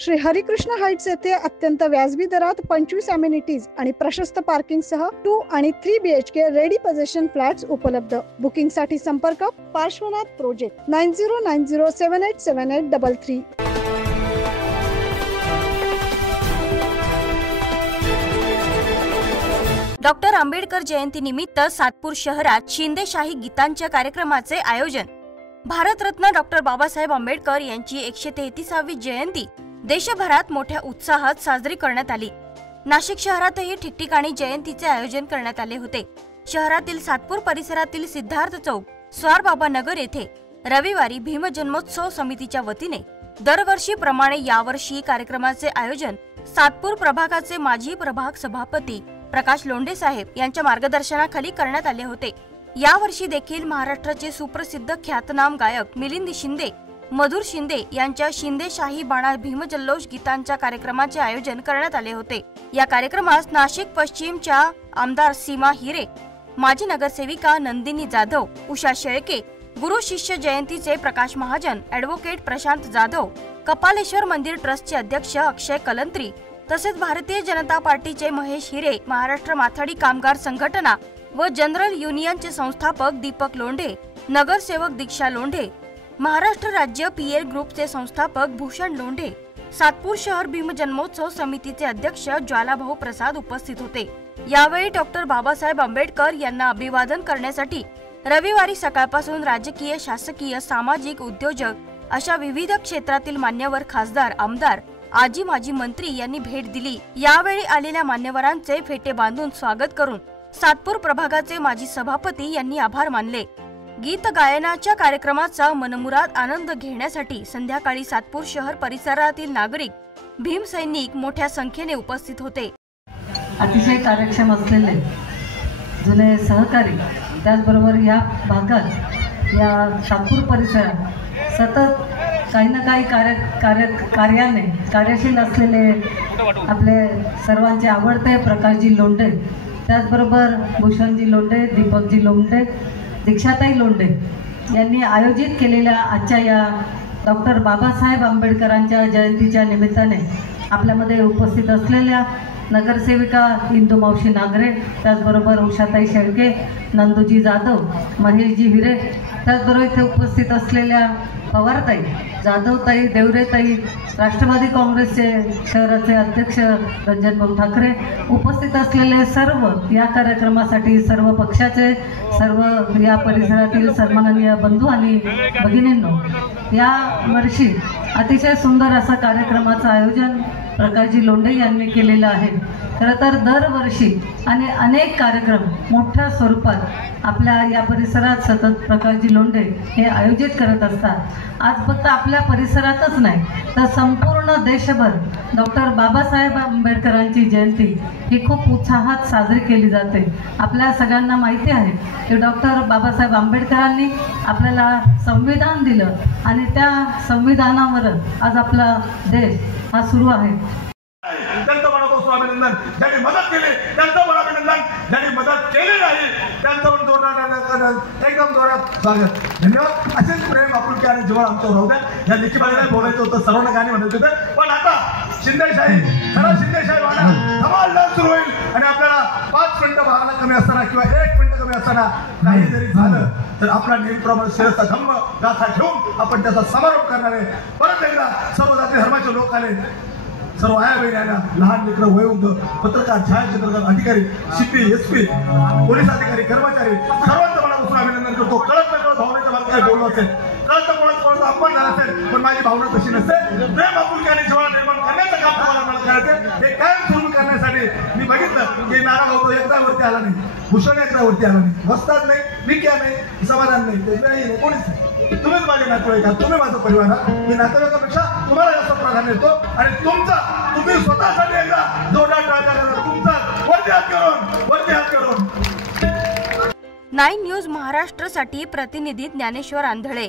Shri Harikrishna Heights येथे अत्यंत व्याजबी दरात 25 अमेनिटीज आणि प्रशस्त पार्किंग सह 2 आणि 3 BHK रेडी पोझिशन फ्लॅट्स उपलब्ध। बुकिंग साठी संपर्क पार्श्वनाथ प्रोजेक्ट 9090787833। डॉक्टर आंबेडकर जयंती निमित्त सातपूर शहरात शिंदेशाही गीतांच्या कार्यक्रमाचे आयोजन। भारतरत्न डॉक्टर बाबासाहेब आंबेडकर यांची 133वी जयंती देशभरात मोठ्या उत्साहात साजरी करण्यात आली। नाशिक शहरातही ठिकठिकाणी जयंतीचे आयोजन करण्यात आले होते। शहरातील सातपूर परिसरातील सिद्धार्थ चौक, स्वारबाबा नगर येथे रविवारी भीमजन्मोत्सव समितीच्या वतीने दरवर्षीप्रमाणे यावर्षी कार्यक्रमाचे आयोजन सातपूर प्रभागाचे माजी प्रभाग सभापती प्रकाश लोंढे साहेब यांच्या मार्गदर्शनाखाली करण्यात आले होते। यावर्षी देखील महाराष्ट्राचे सुप्रसिद्ध ख्यातनाम गायक मिलिंद शिंदे, मधुर शिंदे यांच्या शिंदेशाही बाणा भीमजल्लोष गीतांच्या कार्यक्रमाचे आयोजन करण्यात आले होते। या कार्यक्रमास नाशिक पश्चिमच्या आमदार सीमा हिरे, माजी नगरसेविका नंदिनी जाधव, उषा शेळके, गुरु शिष्य जयंतीचे प्रकाश महाजन, ॲडव्होकेट प्रशांत जाधव, कपालेश्वर मंदिर ट्रस्टचे अध्यक्ष अक्षय कलंत्री तसेच भारतीय जनता पार्टीचे महेश हिरे, महाराष्ट्र माथाडी कामगार संघटना व जनरल युनियनचे संस्थापक दीपक लोंढे, नगरसेवक दीक्षा लोंढे, महाराष्ट्र राज्य पीएल ग्रुपचे संस्थापक भूषण लोंढे, सातपूर शहर भीमजन्मोत्सव समितीचे अध्यक्ष ज्वालाभाऊ प्रसाद उपस्थित होते। यावेळी डॉक्टर बाबासाहेब आंबेडकर यांना अभिवादन करण्यासाठी रविवारी सकाळपासून राजकीय, शासकीय, सामाजिक, उद्योजक अशा विविध क्षेत्रातील मान्यवर, खासदार, आमदार, आजी माजी मंत्री यांनी भेट दिली। यावेळी आलेल्या मान्यवरांचे फेटे बांधून स्वागत करून सातपूर प्रभागाचे माजी सभापती यांनी आभार मानले। गीत गायनाच्या कार्यक्रमाचा मनमुराद आनंद घेण्यासाठी संध्याकाळी सातपूर शहर परिसरातील नागरिक, भीमसैनिक मोठ्या संख्येने उपस्थित होते। अतिशय कार्यक्षम असलेले जुने सहकारी, त्याचबरोबर या भागात, या सातपूर परिसरात सतत काही ना काही कार्याने कार्यशील असलेले आपले सर्वांचे आवडते प्रकाशजी लोंढे, त्याचबरोबर भूषणजी लोंढे, दीपकजी लोंढे, दीक्षाताई लोंढे यांनी आयोजित केलेल्या आजच्या या डॉक्टर बाबासाहेब आंबेडकरांच्या जयंतीच्या निमित्ताने आपल्यामध्ये उपस्थित असलेल्या नगरसेविका इंदू मावशी नागरे, त्याचबरोबर उषाताई शेळके, नंदूजी जाधव, महेशजी हिरे, त्याचबरोबर इथे उपस्थित असलेल्या पवारताई, जाधवताई, देवरेताई, राष्ट्रवादी काँग्रेसचे शहराचे अध्यक्ष रंजनभाऊ ठाकरे, उपस्थित असलेले सर्व या कार्यक्रमासाठी सर्व पक्षाचे, सर्व या परिसरातील सन्माननीय बंधू आणि भगिनींनो, या वर्षी अतिशय सुंदर असा कार्यक्रमाचं आयोजन प्रकाशजी लोंढे यांनी केलेलं आहे। खरं तर दरवर्षी आणि अनेक कार्यक्रम मोठ्या स्वरूपात आपल्या या परिसरात सतत प्रकाशजी लोंढे हे आयोजित करत असतात। आज फक्त आपल्या परिसरातच नाही तर संपूर्ण देशभर डॉक्टर बाबासाहेब आंबेडकरांची जयंती ही खूप उत्साहात साजरी केली जाते। आपल्या सगळ्यांना माहिती आहे की डॉक्टर बाबासाहेब आंबेडकरांनी आपल्याला संविधान दिलं आणि त्या संविधानावरच आज आपला देश हा सुरू आहे। त्यांचं मनापासून अभिनंदन, ज्यांनी मदत केली त्यांचं पण अभिनंदन, ज्यांनी मदत केली नाही त्यांचं पण एकदम जोरात स्वागत। धन्यवाद। असेच प्रेम, आपुलकी आणि जवळ आमच्यावर राहू द्या। या लेखीमध्ये बोलायचं होतं, सर्वांना गाणी म्हणायचे होते, पण आता शिंदेशाही, खरं शिंदेशाही वाडा धमाल सुरू होईल आणि आपल्याला 5 मिनिटं भावना कमी असताना किंवा 1 मिनिट कमी असताना काही जरी झालं तर आपला नेहमीप्रमाणे शिरस्ता धम्म गाथा घेऊन आपण त्याचा समारोप करणार आहे। परत एकदा सर्व जाती धर्माचे लोक आले, सर्व आया बहिण्यांना, लहान लेकरं, वयोवृद्ध, पत्रकार, छायाचित्रकार, अधिकारी, शिपी, SP, पोलीस अधिकारी, कर्मचारी सर्वांचं मनापासून अभिनंदन करतो। कळत न कळत भावनेच्या बाबतीत काही बोलू असेल, कळत कोणाचा अपमान झाला असेल, पण माझी भावना तशी नसते। प्रेम, आपुलकी आणि जिव्हाळा निर्माण करण्याचं काम तुम्हाला करायचं। हे कायम सुरू करण्यासाठी मी बघितलं की नारा भाऊ एकदा वरती आला नाही, भूषण एकदा वरती आला नाही, वस्ताद नाही, विक्या नाही, समाधान नाही, नाही, कोणीच नाही। तुम्हीच माझे नातेवाईक आहात, तुम्ही माझा परिवार आहात। मी नातेवाईकापेक्षा तुम्हाला जास्त प्राधान्य देतो आणि तुम्ही स्वतःसाठी एकदा जोरदार टाळ्या करा, तुमचा वरती हात करून। 9 न्यूज महाराष्ट्रासाठी प्रतिनिधी ज्ञानेश्वर आंधळे।